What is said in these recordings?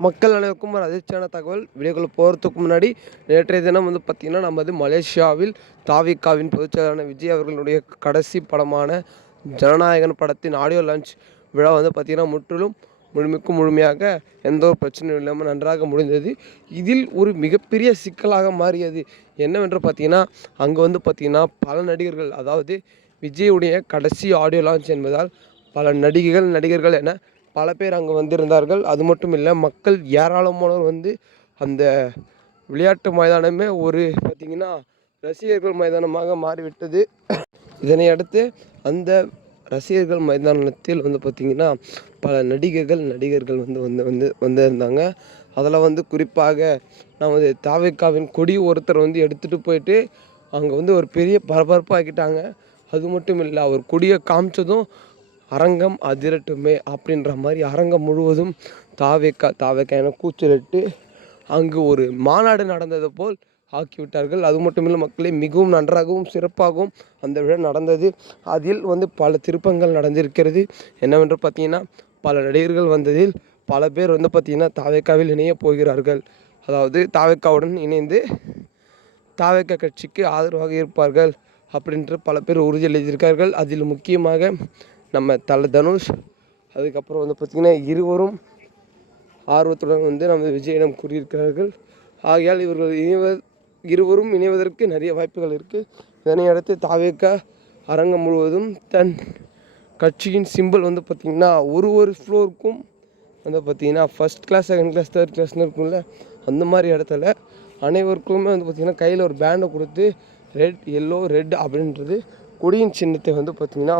மக்கள் அனைவருக்கும் ஒரு அதிர்ச்சியான தகவல். வீடியோக்குள்ள போகிறதுக்கு முன்னாடி நேற்றைய தினம் வந்து பார்த்திங்கன்னா நமது மலேசியாவில் தாவிகாவின் பொதுச்செயலாளரான விஜய் அவர்களுடைய கடைசி படமான ஜனநாயகன் படத்தின் ஆடியோ லான்ச் விழா வந்து பார்த்திங்கன்னா முற்றிலும் முழுமைக்கும் முழுமையாக எந்த ஒரு பிரச்சனையும் இல்லாமல் நன்றாக முடிந்தது. இதில் ஒரு மிகப்பெரிய சிக்கலாக மாறியது என்னவென்று பார்த்தீங்கன்னா அங்கே வந்து பார்த்திங்கன்னா பல நடிகர்கள் அதாவது விஜயுடைய கடைசி ஆடியோ லான்ச் என்பதால் பல நடிகைகள் நடிகர்கள் என பல பேர் அங்கே வந்திருந்தார்கள். அது மட்டும் இல்லை மக்கள் ஏராளமானோர் வந்து அந்த விளையாட்டு மைதானமே ஒரு பார்த்திங்கன்னா ரசிகர்கள் மைதானமாக மாறிவிட்டது. இதனை அடுத்து அந்த ரசிகர்கள் மைதானத்தில் வந்து பார்த்திங்கன்னா பல நடிகர்கள் நடிகர்கள் வந்து வந்து வந்து வந்திருந்தாங்க. அதில் வந்து குறிப்பாக நமது தாவேக்காவின் கொடி ஒருத்தர் வந்து எடுத்துகிட்டு போயிட்டு அங்கே வந்து ஒரு பெரிய பரபரப்பாக்கிட்டாங்க. அது மட்டும் இல்லை அவர் கொடியை காமிச்சதும் அரங்கம் அதிரட்டுமே அப்படின்ற மாதிரி அரங்கம் முழுவதும் தாவேக்கா தாவேக்கா என கூச்சலிட்டு அங்கு ஒரு மாநாடு நடந்தது போல் ஆக்கிவிட்டார்கள். அது மட்டுமில்லை மக்களே மிகவும் நன்றாகவும் சிறப்பாகவும் அந்த விழா நடந்தது. அதில் வந்து பல திருப்பங்கள் நடந்திருக்கிறது. என்னவென்று பார்த்தீங்கன்னா பல நடிகர்கள் வந்ததில் பல பேர் வந்து பார்த்திங்கன்னா தாவேக்காவில் இணைய போகிறார்கள். அதாவது தாவேக்காவுடன் இணைந்து தாவேக்கா கட்சிக்கு ஆதரவாக இருப்பார்கள் அப்படின்ற பல பேர் உறுதியளித்திருக்கார்கள் அதில் முக்கியமாக நம்ம தல தனுஷ் அதுக்கப்புறம் வந்து பார்த்திங்கன்னா இருவரும் ஆர்வத்துடன் வந்து நம்ம விஜயிடம் கூறியிருக்கிறார்கள். ஆகையால் இவர்கள் இணைவ இருவரும் இணைவதற்கு நிறைய வாய்ப்புகள் இருக்குது இதனை அடுத்து தாவேக்கா அரங்கம் முழுவதும் தன் கட்சியின் சிம்பிள் வந்து பார்த்திங்கன்னா ஒரு ஒரு ஃப்ளோருக்கும் வந்து பார்த்திங்கன்னா first class second class third கிளாஸ்னு இருக்கும்ல அந்த மாதிரி இடத்துல அனைவருக்குமே வந்து பார்த்திங்கன்னா கையில் ஒரு பேண்டை கொடுத்து ரெட் எல்லோ ரெட் அப்படின்றது கொடியின் சின்னத்தை வந்து பார்த்திங்கன்னா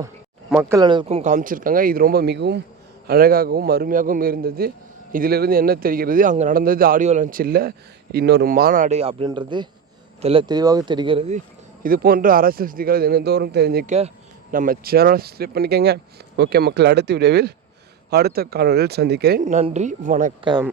மக்கள் அனைவருக்கும் காமிச்சிருக்காங்க. இது ரொம்ப மிகவும் அழகாகவும் அருமையாகவும் இருந்தது. இதிலிருந்து என்ன தெரிகிறது? அங்கே நடந்தது ஆடியோ லான்ச் இல்லை. இன்னொரு மாநாடு அப்படின்றது தெல்ல தெளிவாக தெரிகிறது. இது போன்ற அரசியல் செய்திகளை தினந்தோறும் தெரிஞ்சுக்க நம்ம சேனலை சப்ஸ்கிரைப் பண்ணிக்கோங்க. ஓகே மக்கள் அடுத்த வீடியோவில் அடுத்த காணொலியில் சந்திக்கிறேன். நன்றி வணக்கம்.